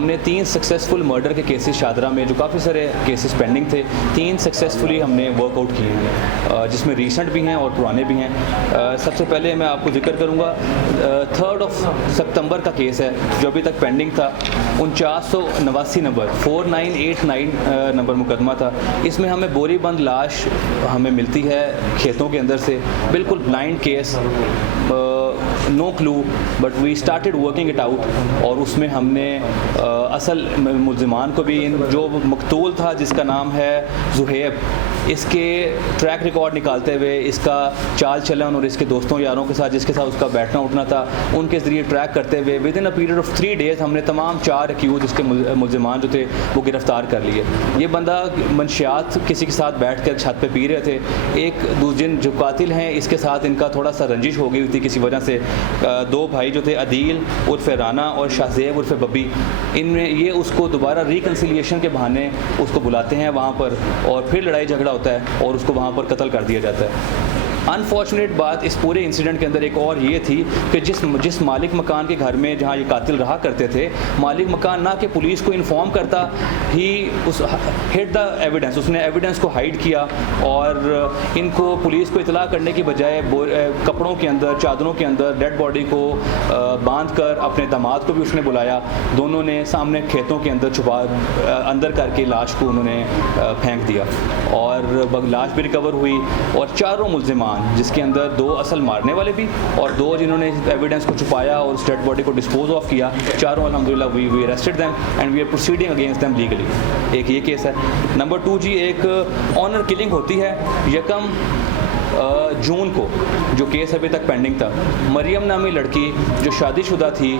ہم نے 3 successful murder کے کیسز شادرہ میں، جو کافی سارے کیسز پینڈنگ تھے، 3 سکسیزفلی ہم نے ورک آؤٹ کیے ہیں، جس میں ریسنٹ بھی ہیں اور پرانے بھی ہیں۔ سب سے پہلے میں آپ کو ذکر کروں گا 3 سپتمبر کا کیس ہے جو ابھی تک پینڈنگ تھا، 4989 نمبر 4989 نمبر مقدمہ تھا۔ اس میں ہمیں بوری بند لاش ہمیں ملتی ہے کھیتوں کے اندر سے، بالکل blind case, no clue, but we started working it out, اور اس میں ہم نے اصل ملزمان کو بھی، جو مقتول تھا جس کا نام ہے زہیب، اس کے ٹریک ریکارڈ نکالتے ہوئے، اس کا چال چلن اور اس کے دوستوں یاروں کے ساتھ جس کے ساتھ اس کا بیٹھنا اٹھنا تھا، ان کے ذریعے ٹریک کرتے ہوئے with in a period of 3 days ہم نے تمام 4 ایکیوز اس کے ملزمان جو تھے وہ گرفتار کر لیے۔ یہ بندہ منشیات کسی کے ساتھ بیٹھ کر چھت پہ پی رہے تھے، ایک دوسرے جو قاتل ہیں اس کے ساتھ ان کا تھوڑا سا رنجش ہو گئی تھی کسی وجہ سے۔ 2 بھائی جو تھے، عدیل عرف رانا اور شاہزیب عرف ببی، ان میں یہ اس کو دوبارہ ریکنسیلیشن کے بہانے اس کو بلاتے ہیں وہاں پر، اور پھر لڑائی جھگڑا ہوتا ہے اور اس کو وہاں پر قتل کر دیا جاتا ہے۔ انفارچونیٹ بات اس پورے انسیڈنٹ کے اندر ایک اور یہ تھی کہ جس مالک مکان کے گھر میں جہاں یہ قاتل رہا کرتے تھے، مالک مکان نہ کہ پولیس کو انفارم کرتا، ہی ہڈ دا ایویڈنس، اس نے ایویڈنس کو ہائڈ کیا، اور ان کو پولیس کو اطلاع کرنے کی بجائے کپڑوں کے اندر، چادروں کے اندر ڈیڈ باڈی کو باندھ کر اپنے داماد کو بھی اس نے بلایا، دونوں نے سامنے کھیتوں کے اندر اندر کر کے لاش کو انہوں نے پھینک دیا، اور لاش بھی ریکور ہوئی، اور 4 ملزمان جس کے اندر 2 اصل مارنے والے بھی اور 2 جنہوں نے ایویڈنس کو چھپایا اور اس ڈیڈ باڈی کو ڈسپوز آف کیا، 4 الحمدللہ we arrested them and we are proceeding against them legally. ایک یہ کیس ہے۔ نمبر 2 جی، ایک آنر کلنگ ہوتی ہے 1 جون کو، جو کیس ابھی تک پینڈنگ تھا۔ مریم نامی لڑکی جو شادی شدہ تھی،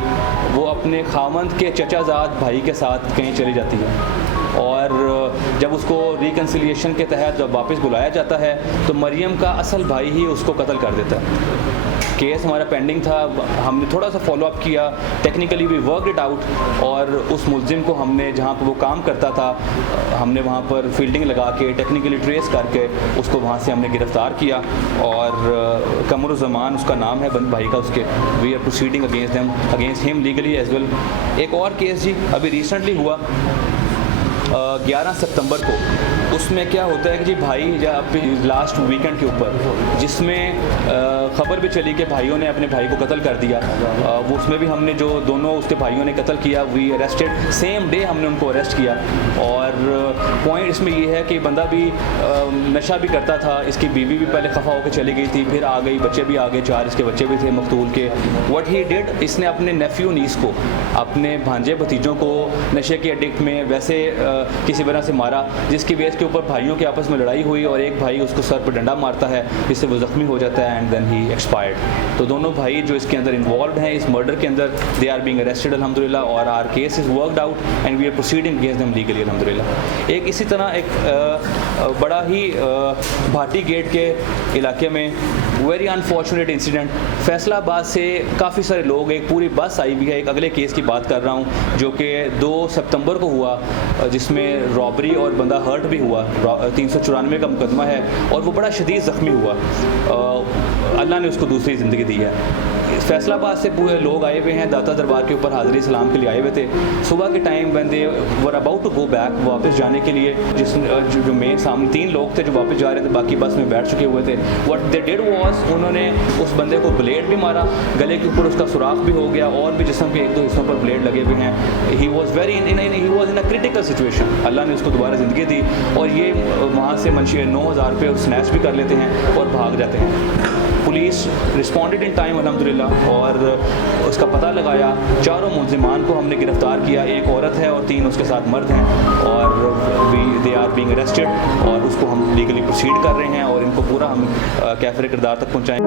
وہ اپنے خاوند کے چچا زاد بھائی کے ساتھ کہیں چلی جاتی ہے، اور جب اس کو ریکنسیلیشن کے تحت جب واپس بلایا جاتا ہے تو مریم کا اصل بھائی ہی اس کو قتل کر دیتا ہے۔ کیس ہمارا پینڈنگ تھا، ہم نے تھوڑا سا فالو اپ کیا، technically we work it out, اور اس ملزم کو ہم نے جہاں پہ وہ کام کرتا تھا، ہم نے وہاں پر فیلڈنگ لگا کے ٹیکنیکلی ٹریس کر کے اس کو وہاں سے ہم نے گرفتار کیا، اور قمر الزمان اس کا نام ہے بند بھائی کا، اس کے وی آر پروسیڈنگ اگینسٹ ہم لیگلی ایز ویل۔ ایک اور کیس جی ابھی ریسنٹلی ہوا 11 سپتمبر کو، اس میں کیا ہوتا ہے کہ جی بھائی لاسٹ ویکنڈ کے اوپر، جس میں خبر بھی چلی کہ بھائیوں نے اپنے بھائی کو قتل کر دیا، وہ اس میں بھی ہم نے جو دونوں اس کے بھائیوں نے قتل کیا، وی اریسٹڈ سیم ڈے ہم نے ان کو اریسٹ کیا، اور پوائنٹ اس میں یہ ہے کہ بندہ بھی نشہ بھی کرتا تھا، اس کی بیوی بھی پہلے خفا ہو کے چلی گئی تھی، پھر آ گئی، بچے بھی آ گئے، 4 اس کے بچے بھی تھے مقتول کے۔ واٹ ہی ڈیڈ، اس نے اپنے نیفیو نیس کو، اپنے بھانجے بھتیجوں کو نشے کے ایڈکٹ میں ویسے کسی وجہ سے مارا، جس کی بیس کے اوپر بھائیوں کے آپس میں لڑائی ہوئی، اور ایک بھائی اس کو سر پہ ڈنڈا مارتا ہے جس سے وہ زخمی ہو جاتا ہے، اینڈ دین ہی ایکسپائرڈ۔ تو دونوں بھائی جو اس کے اندر انوالوڈ ہیں اس مرڈر کے اندر، دے آر بینگ اریسٹڈ الحمدللہ، اور our case is worked out and we are proceeding against them legally الحمدللہ۔ ایک اسی طرح ایک بڑا ہی بھاٹی گیٹ کے علاقے میں ویری انفارچونیٹ انسیڈنٹ، فیصلہ آباد سے کافی سارے لوگ، ایک پوری بس آئی ہوئی ہے، ایک اگلے کیس کی بات کر رہا ہوں جو کہ 2 سپتمبر کو ہوا، جس میں رابری اور بندہ ہرٹ بھی ہوا، 394 کا مقدمہ ہے، اور وہ بڑا شدید زخمی ہوا، اللہ نے اس کو دوسری زندگی دی ہے۔ فیصلہ آباد سے پورے لوگ آئے ہوئے ہیں، داتا دربار کے اوپر حاضری سلام کے لیے آئے ہوئے تھے۔ صبح کے time when they were about to go back، واپس جانے کے لیے، جو مین سامنے 3 لوگ تھے جو واپس جا رہے تھے، باقی بس میں بیٹھ چکے ہوئے تھے۔ what they did was، انہوں نے اس بندے کو بلیڈ بھی مارا، گلے کے اوپر اس کا سوراخ بھی ہو گیا، اور بھی جسم کے 1-2 حصوں پر بلیڈ لگے ہوئے ہیں۔ he was in a critical situation، اللہ نے اس کو دوبارہ زندگی دی، اور یہ وہاں سے منشی 9000 روپے سنیچ بھی کر لیتے ہیں اور بھاگ جاتے ہیں۔ پولیس رسپونڈڈ ان ٹائم الحمدللہ، اور اس کا پتہ لگایا، 4 ملزمان کو ہم نے گرفتار کیا، 1 عورت ہے اور 3 اس کے ساتھ مرد ہیں، اور دے آر بینگ اریسٹڈ، اور اس کو ہم لیگلی پروسیڈ کر رہے ہیں، اور ان کو پورا ہم کیفر کردار تک پہنچائیں۔